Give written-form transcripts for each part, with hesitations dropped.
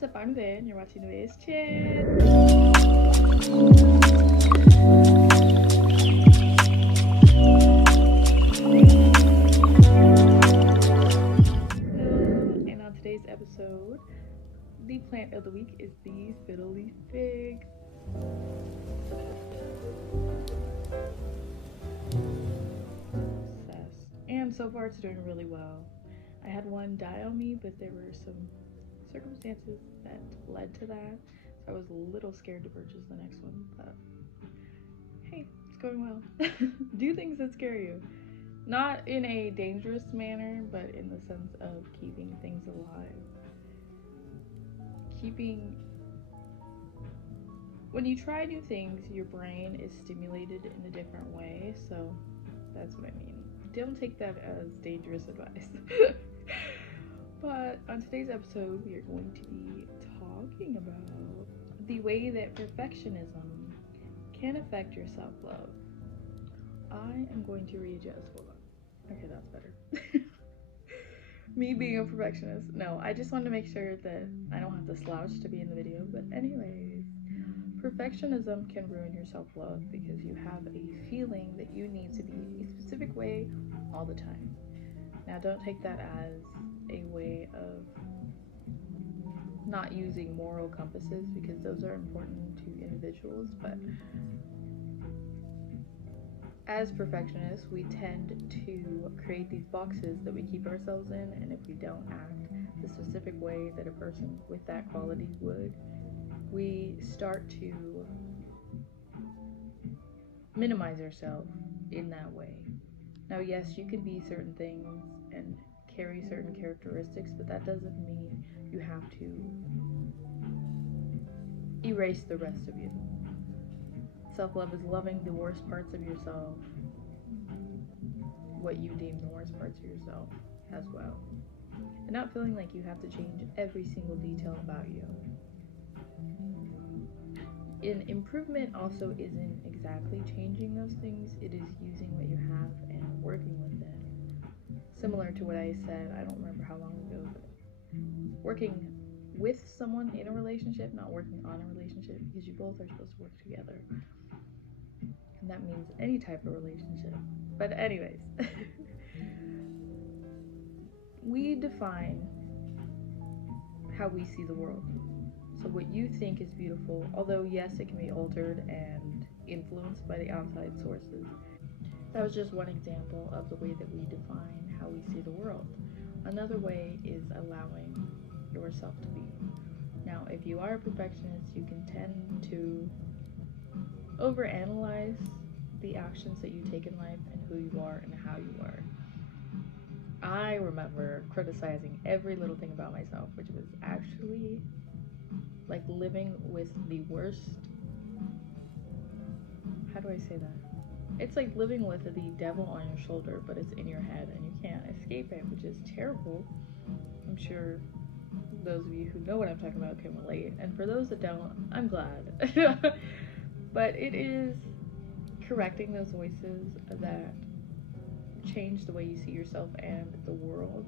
What's up? I'm Van. You're watching the Vay's Chat. And on today's episode, the plant of the week is the fiddle leaf fig. Obsessed. And so far, it's doing really well. I had one die on me, but there were some circumstances that led to that. So I was a little scared to purchase the next one, but hey, it's going well. Do things that scare you. Not in a dangerous manner, but in the sense of keeping things alive. When you try new things, your brain is stimulated in a different way, so that's what I mean. Don't take that as dangerous advice. But on today's episode, we are going to be talking about the way that perfectionism can affect your self-love. I am going to readjust. Hold on. Okay, that's better. Me being a perfectionist. No, I just wanted to make sure that I don't have to slouch to be in the video. But anyways, perfectionism can ruin your self-love because you have a feeling that you need to be a specific way all the time. Now, don't take that as a way of not using moral compasses, because those are important to individuals, but as perfectionists, we tend to create these boxes that we keep ourselves in, and if we don't act the specific way that a person with that quality would, we start to minimize ourselves in that way. Now, yes, you can be certain things and carry certain characteristics, but that doesn't mean you have to erase the rest of you. Self-love is loving the worst parts of yourself, what you deem the worst parts of yourself as well, and not feeling like you have to change every single detail about you. An improvement also isn't exactly changing those things, it is using what you have and working with it. Similar to what I said, I don't remember how long ago, but working with someone in a relationship, not working on a relationship, because you both are supposed to work together. And that means any type of relationship. But anyways, we define how we see the world. So what you think is beautiful, although yes, it can be altered and influenced by the outside sources. That was just one example of the way that we define how we see the world. Another way is allowing yourself to be. Now, if you are a perfectionist, you can tend to overanalyze the actions that you take in life and who you are and how you are. I remember criticizing every little thing about myself, which was actually like living with the worst. How do I say that? It's like living with the devil on your shoulder, but it's in your head and you can't escape it, which is terrible. I'm sure those of you who know what I'm talking about can relate, and for those that don't, I'm glad. But it is correcting those voices that change the way you see yourself and the world,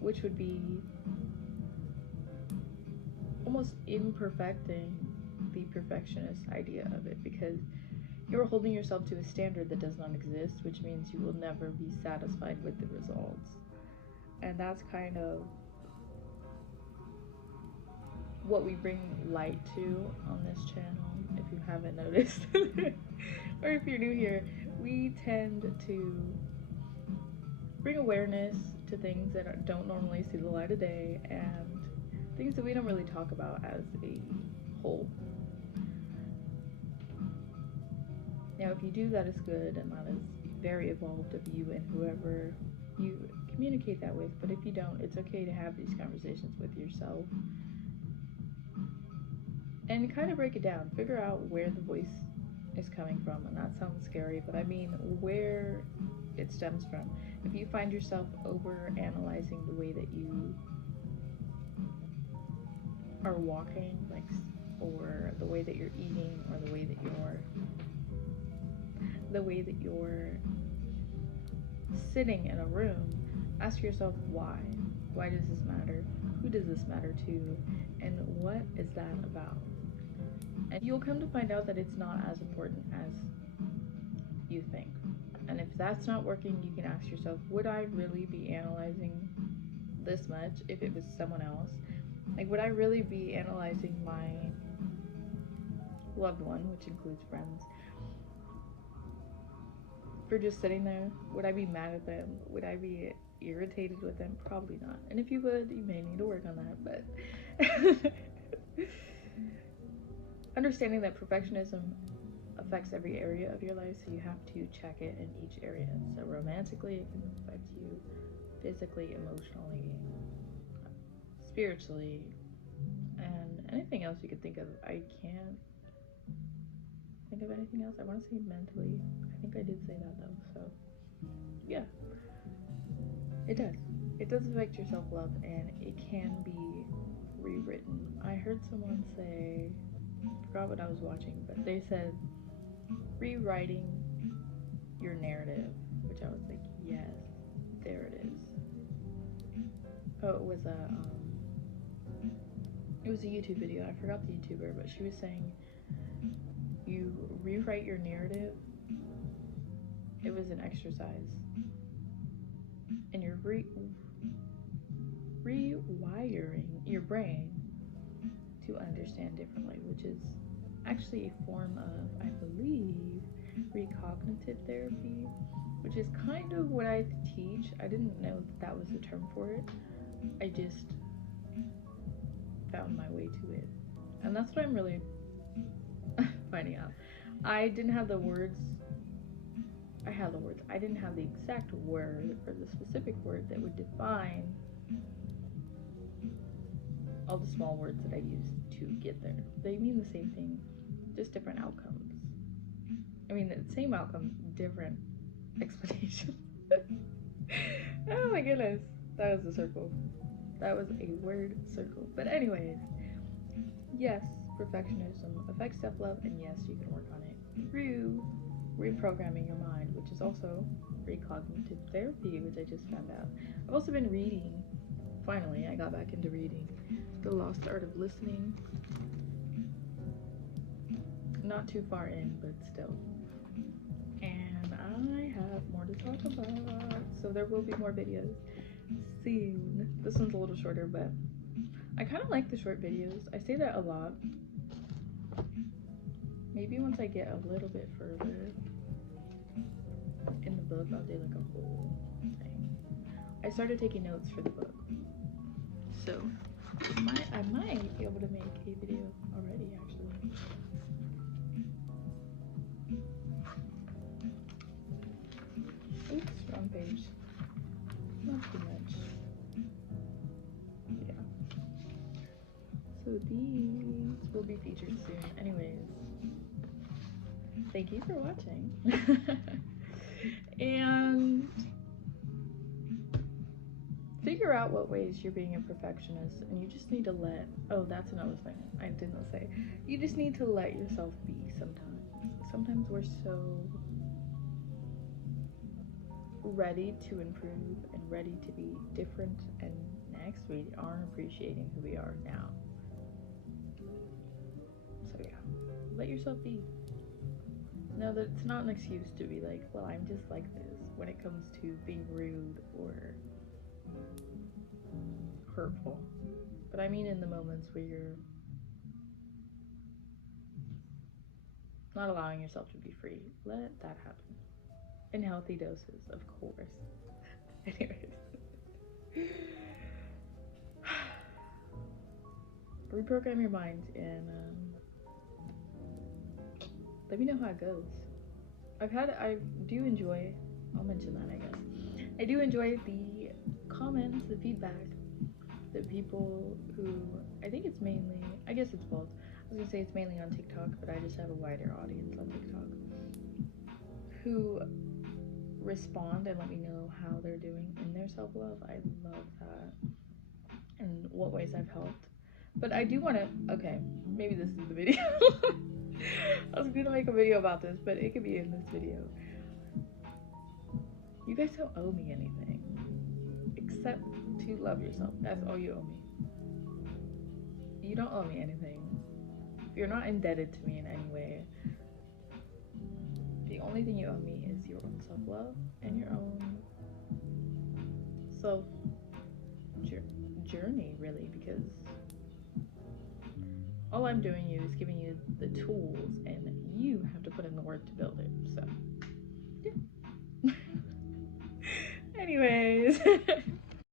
which would be almost imperfecting the perfectionist idea of it, because you're holding yourself to a standard that does not exist, which means you will never be satisfied with the results. And that's kind of what we bring light to on this channel, if you haven't noticed. Or if you're new here, we tend to bring awareness to things that don't normally see the light of day and things that we don't really talk about as a whole. Now, if you do, that is good, and that is very evolved of you and whoever you communicate that with. But if you don't, it's okay to have these conversations with yourself and kind of break it down. Figure out where the voice is coming from, and that sounds scary, but I mean where it stems from. If you find yourself over analyzing the way that you are walking, or the way that you're eating, or the way that you're sitting in a room, ask yourself why. Why does this matter? Who does this matter to? And that about? And you'll come to find out that it's not as important as you think. And if that's not working, you can ask yourself, would I really be analyzing this much if it was someone else? Like, would I really be analyzing my loved one, which includes friends, for just sitting there? Would I be mad at them? Would I be irritated with them? Probably not. And if you would, you may need to work on that. But understanding that perfectionism affects every area of your life, so you have to check it in each area. So romantically, it can affect you physically, emotionally, spiritually, and anything else you could think of. I can't think of anything else. I want to say mentally. I think I did say that though. So yeah, it does. It does affect your self-love, and it can be rewritten. I heard someone say, I forgot what I was watching, but they said rewriting your narrative, which I was like, yes, there it is. Oh, it was a YouTube video. I forgot the YouTuber, but she was saying you rewrite your narrative. It was an exercise, and you're rewiring your brain to understand differently, which is actually a form of, I believe, recognitive therapy, which is kind of what I teach. I didn't know that was the term for it. I just found my way to it, and that's what I'm really finding out. I didn't have the words. I had the words. I didn't have the exact word or the specific word that would define all the small words that I used to get there. They mean the same thing, just different outcomes. I mean, the same outcome, different explanation. Oh my goodness, that was a circle. That was a word circle. But anyways, yes, perfectionism affects self-love, and yes, you can work on it through reprogramming your mind, which is also recognitive therapy, which I just found out. I've also been reading. Finally, I got back into reading The Lost Art of Listening. Not too far in, but still. And I have more to talk about, so there will be more videos soon. This one's a little shorter, but I kind of like the short videos. I say that a lot. Maybe once I get a little bit further in the book, I'll do like a whole thing. I started taking notes for the book, so I might be able to make a video already, actually. Oops, wrong page. Not too much. Yeah. So these will be featured soon. Anyways, thank you for watching. And figure out what ways you're being a perfectionist, and you just need to that's another thing I didn't say. You just need to let yourself be sometimes. Sometimes we're so ready to improve and ready to be different, and next we aren't appreciating who we are now. So yeah, let yourself be. No, that's not an excuse to be like, well, I'm just like this, when it comes to being rude or hurtful. But I mean in the moments where you're not allowing yourself to be free. Let that happen. In healthy doses, of course. Anyways. Reprogram your mind, and let me know how it goes. I do enjoy, I'll mention that, I guess. I do enjoy the comments, the feedback, the people who, I think it's mainly, I guess it's both. I was gonna say it's mainly on TikTok, but I just have a wider audience on TikTok who respond and let me know how they're doing in their self-love. I love that, and what ways I've helped. But I do want to, okay, maybe this is the video. I was gonna make a video about this, but it could be in this video. You guys don't owe me anything except to love yourself. That's all you owe me. you don't owe me anything. You're not indebted to me in any way. The only thing you owe me is your own self-love and your own self journey, really, because all I'm doing is giving you the tools and you have to put in the work to build it. So, yeah.